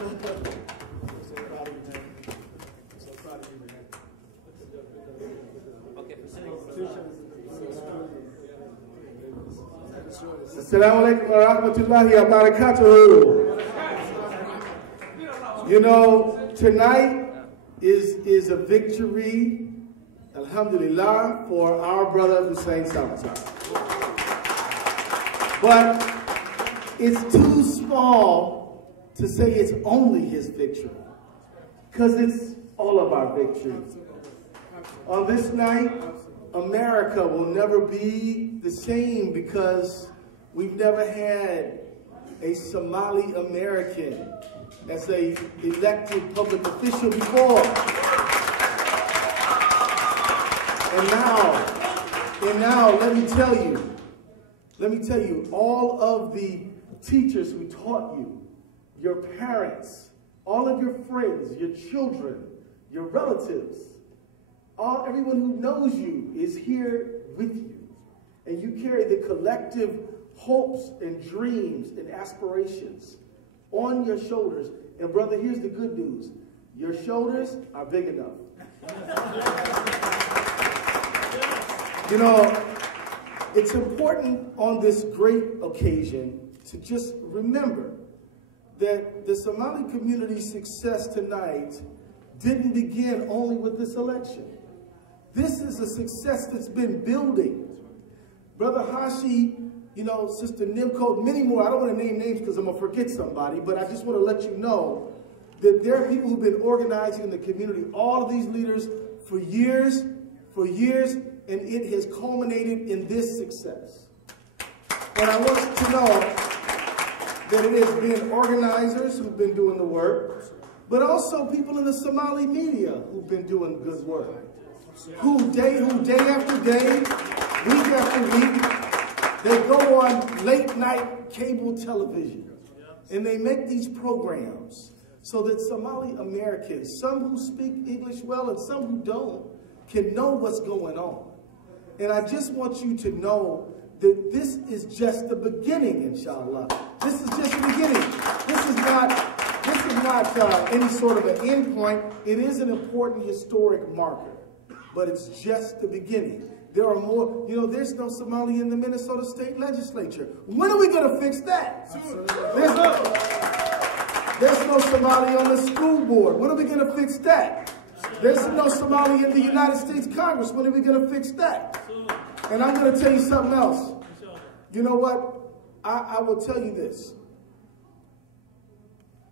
I'm so proud of you, man. I'm so proud of you, man. Okay, Assalamu alaikum wa rahmatullahi wa barakatuhu. You know, tonight is a victory, alhamdulillah, for our brother Hussein Samatar. But it's too small to say it's only his victory, because it's all of our victory. On this night, America will never be the same because we've never had a Somali American as a elected public official before. And now, let me tell you, all of the teachers who taught you, your parents, all of your friends, your children, your relatives, everyone who knows you is here with you. And you carry the collective hopes and dreams and aspirations on your shoulders. And brother, here's the good news. Your shoulders are big enough. You know, it's important on this great occasion to just remember that the Somali community's success tonight didn't begin only with this election. This is a success that's been building. Brother Hashi, you know, Sister Nimco, many more. I don't want to name names because I'm going to forget somebody, but I just want to let you know that there are people who've been organizing in the community, all of these leaders for years, and it has culminated in this success. And I want you to know that it has been organizers who've been doing the work, but also people in the Somali media who've been doing good work, who day after day, week after week, they go on late night cable television and they make these programs so that Somali Americans, some who speak English well and some who don't, can know what's going on. And I just want you to know that this is just the beginning, inshallah. This is just the beginning. This is not any sort of an end point. It is an important historic marker, but it's just the beginning. There are more, you know, there's no Somali in the Minnesota State Legislature. When are we going to fix that? There's no Somali on the school board. When are we going to fix that? There's no Somali in the United States Congress. When are we going to fix that? And I'm going to tell you something else. You know what? I will tell you this.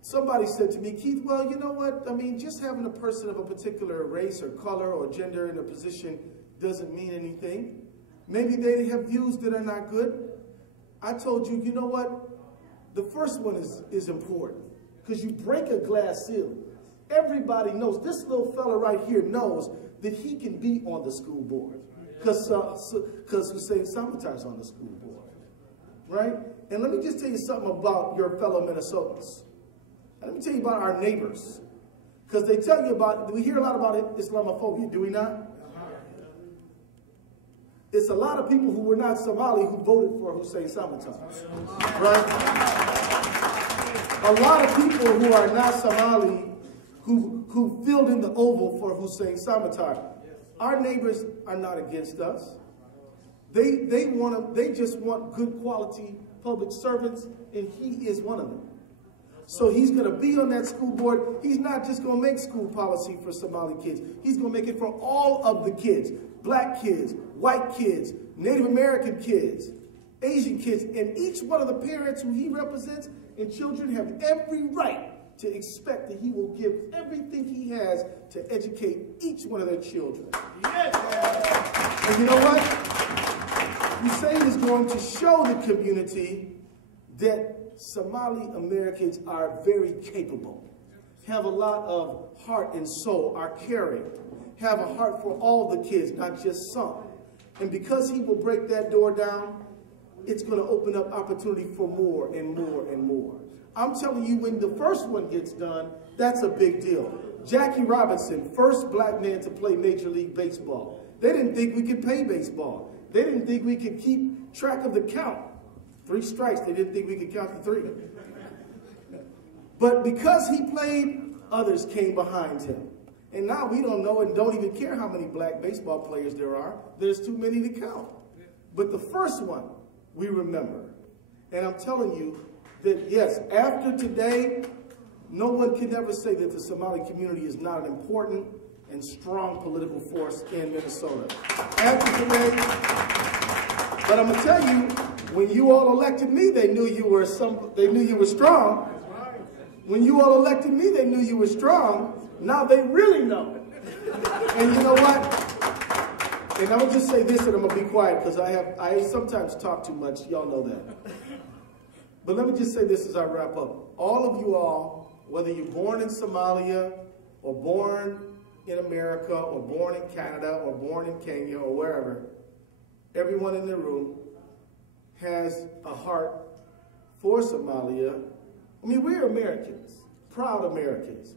Somebody said to me, Keith, well, you know what? I mean, just having a person of a particular race or color or gender in a position doesn't mean anything. Maybe they have views that are not good. I told you, you know what? The first one is important because you break a glass ceiling. Everybody knows, this little fella right here knows that he can be on the school board because Hussein Samatar's on the school board, right? And let me just tell you something about your fellow Minnesotans. Let me tell you about our neighbors, because they tell you about, we hear a lot about Islamophobia, do we not? It's a lot of people who were not Somali who voted for Hussein Samatar, right? A lot of people who are not Somali who filled in the oval for Hussein Samatar. Our neighbors are not against us. They just want good quality public servants, and he is one of them. So he's going to be on that school board. He's not just going to make school policy for Somali kids. He's going to make it for all of the kids, black kids, white kids, Native American kids, Asian kids, and each one of the parents who he represents and children have every right to expect that he will give everything he has to educate each one of their children. Yes. And you know what? Hussein is going to show the community that Somali Americans are very capable, have a lot of heart and soul, are caring, have a heart for all the kids, not just some. And because he will break that door down, it's going to open up opportunity for more and more and more. I'm telling you, when the first one gets done, that's a big deal. Jackie Robinson, first black man to play Major League Baseball. They didn't think we could play baseball. They didn't think we could keep track of the count. 3 strikes, they didn't think we could count to 3. But because he played, others came behind him. And now we don't know and don't even care how many black baseball players there are. There's too many to count. But the first one, we remember. And I'm telling you that, yes, after today, no one can ever say that the Somali community is not an important and strong political force in Minnesota. After today, but I'm gonna tell you, when you all elected me, they knew you were strong. When you all elected me, they knew you were strong. Now they really know. And you know what? And I'm gonna just say this, and I'm gonna be quiet because I sometimes talk too much. Y'all know that. But let me just say this as I wrap up. All of you all, whether you're born in Somalia or born in America or born in Canada or born in Kenya or wherever, everyone in the room has a heart for Somalia. I mean, we're Americans, proud Americans.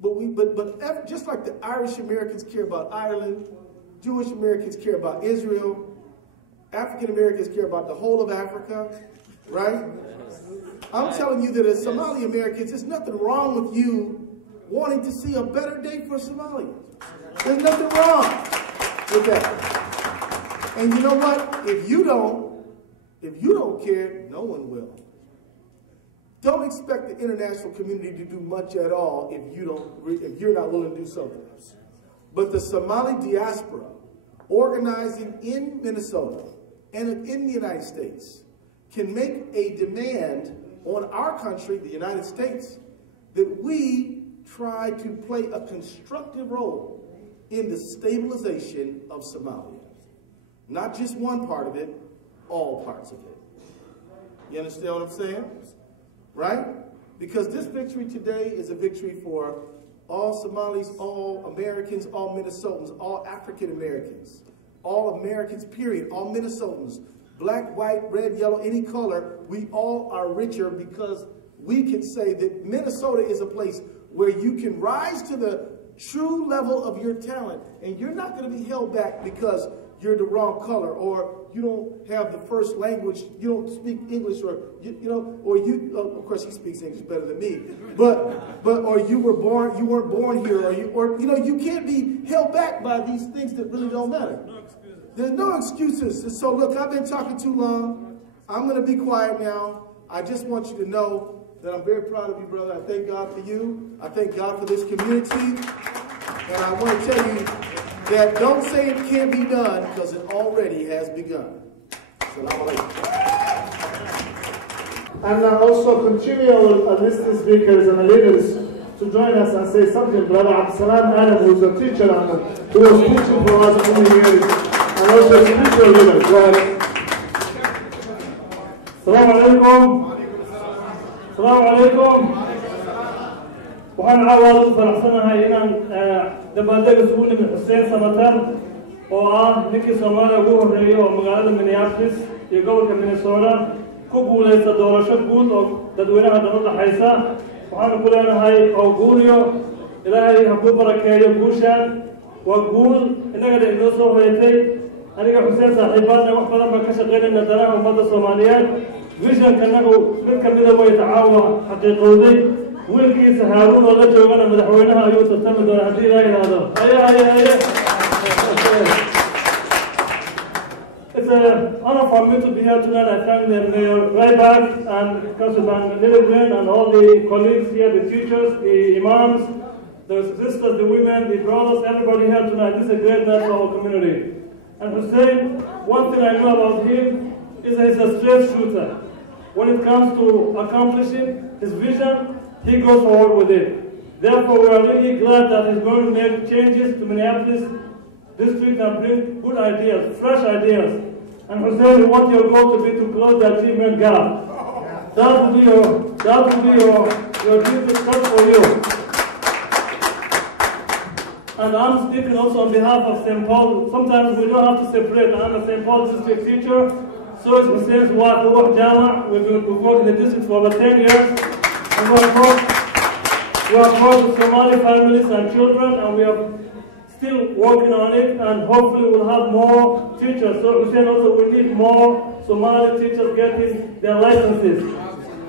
But just like the Irish Americans care about Ireland, Jewish Americans care about Israel, African Americans care about the whole of Africa, right? I'm telling you that as Somali Americans, there's nothing wrong with you wanting to see a better day for Somalia. There's nothing wrong with that. And you know what? If you don't care, no one will. Don't expect the international community to do much at all if you're not willing to do something. But the Somali diaspora, organizing in Minnesota and in the United States, can make a demand on our country, the United States, that we try to play a constructive role in the stabilization of Somalia. Not just one part of it, all parts of it. You understand what I'm saying? Right? Because this victory today is a victory for all Somalis, all Americans, all Minnesotans, all African Americans, all Americans, period, all Minnesotans, black, white, red, yellow, any color. We all are richer because we can say that Minnesota is a place where you can rise to the true level of your talent, and you're not going to be held back because you're the wrong color, or you don't have the first language, you don't speak English, or of course he speaks English better than me, or you weren't born here, or you can't be held back by these things that really don't matter. There's no excuses. And so look, I've been talking too long. I'm going to be quiet now. I just want you to know that I'm very proud of you, brother. I thank God for you. I thank God for this community. And I want to tell you that don't say it can't be done, because it already has begun. Assalamu alaikum. And also continue our listening speakers and leaders to join us and say something. Brother Absalam Adam, who is a teacher and who was teaching for us for many years, and also a spiritual leader. Go ahead. Assalamu alaikum. Assalamu alaikum. waxaan caawaad u faraxsanahay inaan dabaaldega isugu nimid xuseen samatar oo ah ninkii Soomaaliya ugu horeeyay oo magaalada Minneapolis iyo gobolka Minnesota ku guuleysta doorasho guud oo dadweynaha dhan u dhaxaysa. waxaan ku leenahay oo guuriyo ilaahay ha ku barakeeyo guushaan waa guul inagana inoo soo hoyatay. aniga xuseen saaxiibaadna wax badan baan ka shaqaynayna danaha ummadda Soomaaliyeed. vision-kanagu mid ka mida way tacaawa xaqiiqowday. wiilkiisa Haaruun oo la joogana madaxweynaha ayuu tartami doonaa haddii la yidhaahdo. It's an honor for me to be here tonight. I thank the Mayor Ryback and Councilman Littlegreen and all the colleagues here, the teachers, the imams, the sisters, the women, the brothers, everybody here tonight. This is a great night for our community. And Hussein, one thing I know about him is that he's a straight shooter. When it comes to accomplishing his vision, he goes forward with it. Therefore, we are really glad that he's going to make changes to Minneapolis district and bring good ideas, fresh ideas. And Hussein, we want your goal to be to close the achievement gap. That will be your deepest trust for you. And I'm speaking also on behalf of St. Paul. Sometimes we don't have to separate. I'm a St. Paul district teacher. So is Hussein's wife, Jama. We've worked in the district for over 10 years. And we are close to Somali families and children, and we are still working on it, and hopefully we'll have more teachers. So Hussein, also we need more Somali teachers getting their licenses.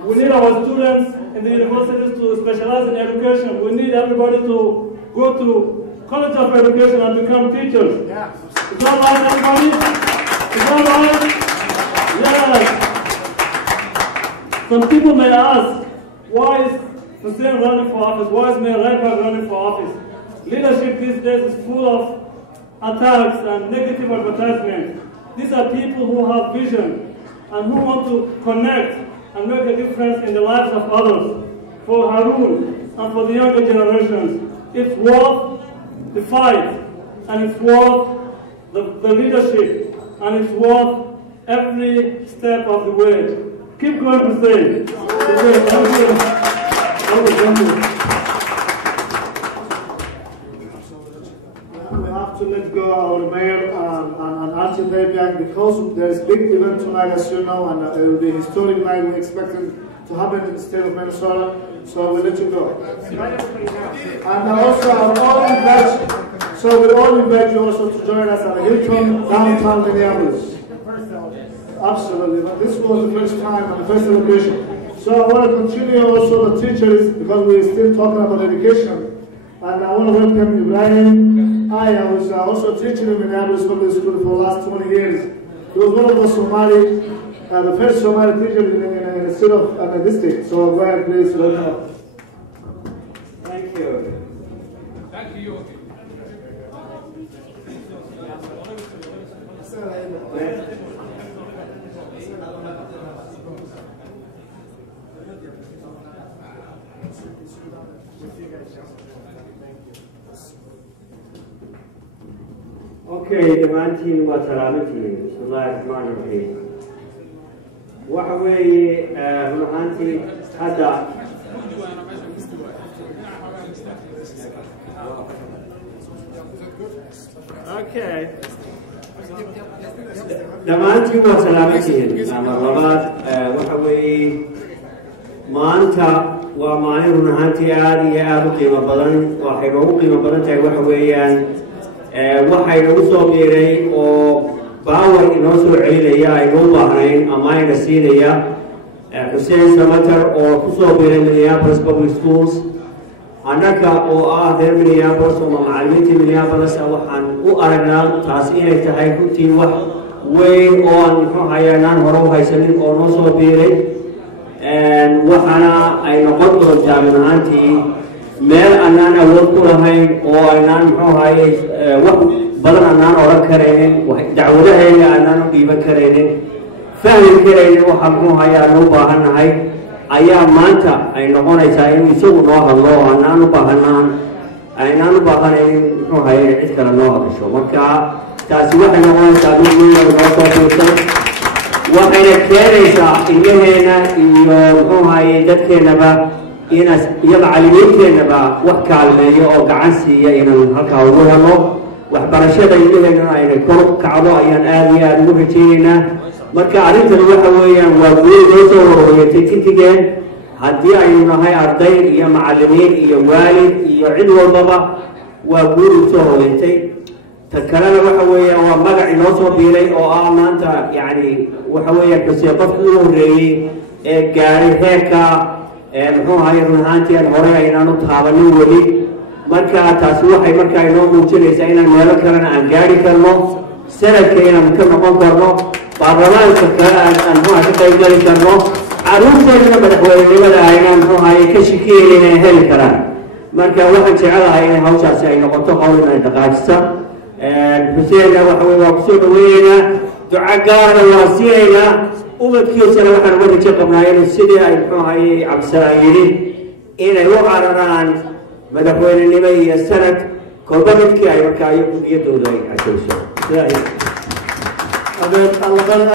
We need our students in the universities to specialize in education. We need everybody to go to College of Education and become teachers. Yeah. Is that right, everybody? Is that right? Yes. Some people may ask, why is Hussein running for office? Why is Mayor Raipag running for office? Leadership these days is full of attacks and negative advertisement. These are people who have vision and who want to connect and make a difference in the lives of others. For Harun and for the younger generations, it's worth the fight, and it's worth the leadership, and it's worth every step of the way. Keep going to say. We have to let go our mayor and Archie Daviak because there is big event tonight, as you know, and it will be a historic night. We expect it to happen in the state of Minnesota, so we'll let you go. And also, we all invite you also to join us at the Hilton downtown Minneapolis. Absolutely, but this was the first time and the first celebration. So I want to continue also the teachers because we're still talking about education. And I want to welcome Ibrahim. I was also teaching in Minneapolis Public School for the last 20 years. He was one of the Somali, the first Somali teacher in the state of the district. So go ahead, please. Thank you. Thank you. Okay, dhammaantiin waa salaamantiin. Bismillaahi Rahmaani Rahiim. Waxa weeye run ahaantii hadda Okay. Dhammaantiin waa salaamantiin. Mar labaad waxa weeye maanta waa maalin run ahaantii aad iyo aad u qiimo badan. Waxay ugu qiimo badan tahay waxa weeyaan waxay nagu soo biiray oo baawar inoo soo celinaya aynu u baahnayn ama ayna siinaya Hussein Samatar oo ku soo biiray Minneapolis Public Schools annaga oo ah reer Minneapolis oo macallimiinta Minneapolis waxaan u aragnaa taas inay tahay runtii wax weyn oo aan muxuu hayaanaan hore u haysanin oo noo soo biiray waxaana ay noqon doontaa maantii meel annaan awood ku lahayn oo aynaan muxuu hayay wax badan annaan oran karaynin dacwadahayga annaan u dhiiban karaynin fahmi karaynin waxa muxuu hayaan u baahannahay ayaa maanta ay noqonaysaa inuu isagu noo hadlo oo annaan u baahanayn muxuu hayay cid kale noo hadasho marka taasi waxay noqonaysaa mid weyn oo noo soo biirtay waxayna keenaysaa ilmaheena iyo muxuu hayay dadkeennaba iyo macallimiinteennaba wax kaalmeeyo oo gacan siiya inaan halkaa ugu helo waxbarashada ilmaheennana aynay kor kacdo ayaan aad iyo aad ugu rajaynaynaa marka arrintani waxa weeyaan waa guul noo soo horhooyatay intigeen haddii aynu nahay arday iyo macallimiin iyo waalid iyo cid walbaba waa guul u soo hooyatay ta kalena waxa weeyaan waa magac inoo soo biiray oo ah maanta yacni waxa weeyaan xuseen qofkii u horreeyey ee gaaray heerka muxuu ahaay run ahaantii aan horey aynaan u taabanin weli marka taasi waxay markaa inoo muujinaysaa inaan meelo kalena aan gaari karno sanadka inaan ka noqon karno baarlamaanka kale aan muxuu ka qayb geli karno carruurteennana madaxweynenimada aynaan muxuu ahaay ka shikiyeen inay heli karaan marka waxaan jecelahay in hawshaasi ay noqoto hawl inay dhaqaajisa xuseenna waxa weye waa kusoo dhaweynaynaa duca gaarna waa siinaynaa ubadkiisana waxaan uga rajo qabnaa inuu sidii ay muxuu hayay cabdisalaan yidhi inay u cararaan madaxweynenimo iyo sanad kolba midkii ay markaa iyo niyadooda ay casayso